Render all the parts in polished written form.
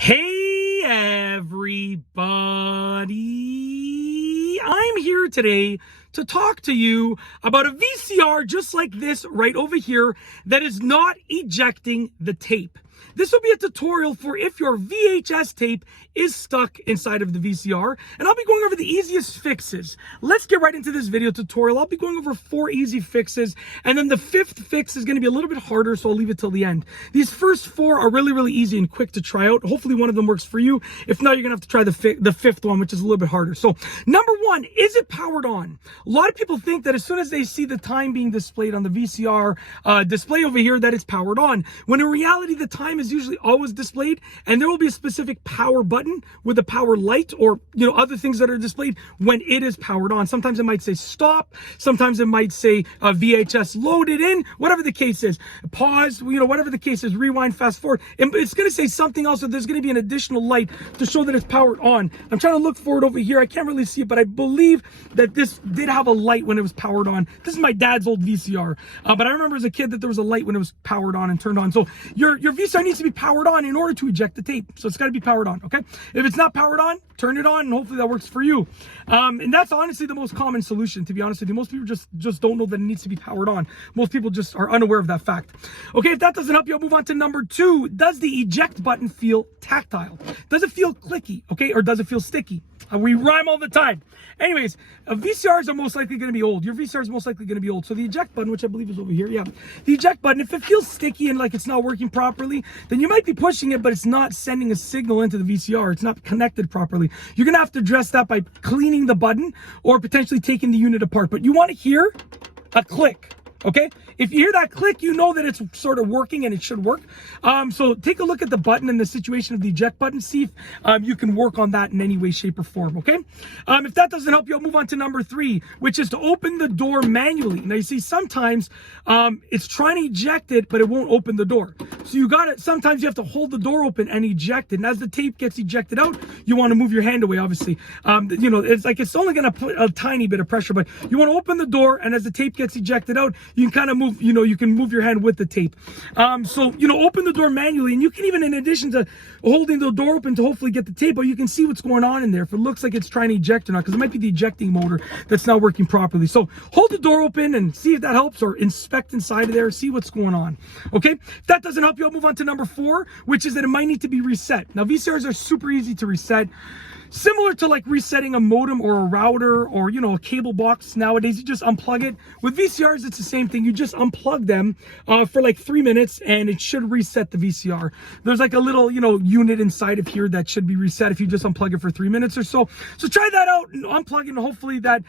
Hey everybody, I'm here today to talk to you about a VCR just like this right over here that is not ejecting the tape. This will be a tutorial for if your VHS tape is stuck inside of the VCR, and I'll be going over the easiest fixes. Let's get right into this video tutorial. I'll be going over 4 easy fixes, and then the 5th fix is going to be a little bit harder, so I'll leave it till the end. These first 4 are really easy and quick to try out. Hopefully one of them works for you. If not, you're going to have to try the 5th one, which is a little bit harder. So number 1, is it powered on? A lot of people think that as soon as they see the time being displayed on the VCR display over here that it's powered on, when in reality the time is usually always displayed, and there will be a specific power button with a power light or other things that are displayed when it is powered on. Sometimes it might say stop, sometimes it might say VHS loaded in, whatever the case is, pause, whatever the case is, rewind, fast forward, and it's going to say something else, so there's going to be an additional light to show that it's powered on. I'm trying to look for it over here. I can't really see it, but I believe that this did have a light when it was powered on. This is my dad's old VCR, but I remember as a kid that there was a light when it was powered on and turned on. So your VCR needs to be powered on in order to eject the tape. So it's got to be powered on, okay? If it's not powered on, turn it on, and hopefully that works for you. And that's honestly the most common solution, to be honest with you. Most people just don't know that it needs to be powered on. Most people just are unaware of that fact. Okay, if that doesn't help you, I'll move on to number 2. Does the eject button feel tactile? Does it feel clicky, okay? Or does it feel sticky? We rhyme all the time. Anyways, VCRs are most likely going to be old. Your VCR is most likely going to be old. So the eject button, which I believe is over here, yeah. The eject button, if it feels sticky and like it's not working properly, then you might be pushing it, but it's not sending a signal into the VCR. It's not connected properly. You're going to have to address that by cleaning the button or potentially taking the unit apart. But you want to hear a click. Okay, if you hear that click, you know that it's sort of working and it should work. So take a look at the button and the situation of the eject button. See if you can work on that in any way, shape, or form. Okay, if that doesn't help you, I'll move on to number 3, which is to open the door manually. Now you see sometimes it's trying to eject it, but it won't open the door. So you got it. Sometimes you have to hold the door open and eject it. And as the tape gets ejected out, you want to move your hand away. Obviously, it's like it's only going to put a tiny bit of pressure, but you want to open the door, and as the tape gets ejected out, you can kind of move, you can move your hand with the tape. So, open the door manually, and you can even, in addition to holding the door open to hopefully get the tape out, you can see what's going on in there, if it looks like it's trying to eject or not, because it might be the ejecting motor that's not working properly. So hold the door open and see if that helps, or inspect inside of there, see what's going on. Okay, if that doesn't help you, I'll move on to number 4, which is that it might need to be reset. Now, VCRs are super easy to reset. Similar to like resetting a modem or a router or, a cable box nowadays, you just unplug it. With VCRs, it's the same thing. You just unplug them for like 3 minutes and it should reset the VCR. There's like a little, unit inside of here that should be reset if you just unplug it for 3 minutes or so. So try that out and unplug it, and hopefully that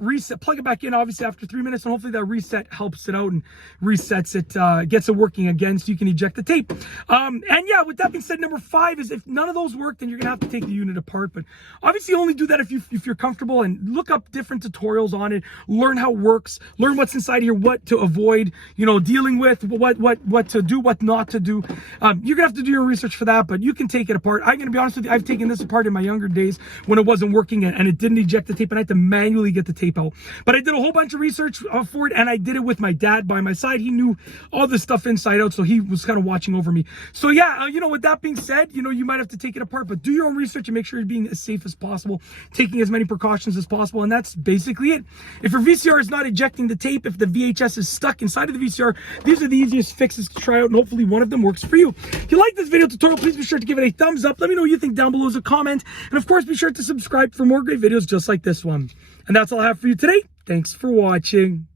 reset, plug it back in obviously after 3 minutes, and hopefully that reset helps it out and resets it, gets it working again so you can eject the tape. And yeah, with that being said, number 5 is if none of those work, then you're gonna have to take the unit apart. But obviously only do that if you're comfortable, and look up different tutorials on it, learn how it works, learn what's inside here, what to avoid, dealing with, what to do, what not to do. You're gonna have to do your research for that, but you can take it apart. I'm gonna be honest with you, I've taken this apart in my younger days when it wasn't working and it didn't eject the tape, and I had to manually get the tape out. But I did a whole bunch of research for it, and I did it with my dad by my side. He knew all this stuff inside out, so he was kind of watching over me. So yeah, with that being said, you might have to take it apart, but do your own research and make sure you're being as safe as possible, taking as many precautions as possible, and that's basically it. If your VCR is not ejecting the tape, if the VHS is stuck inside of the VCR, these are the easiest fixes to try out, and hopefully one of them works for you. If you like this video tutorial, please be sure to give it a thumbs up. Let me know what you think down below as a comment, and of course be sure to subscribe for more great videos just like this one. And that's all I have for you today. Thanks for watching.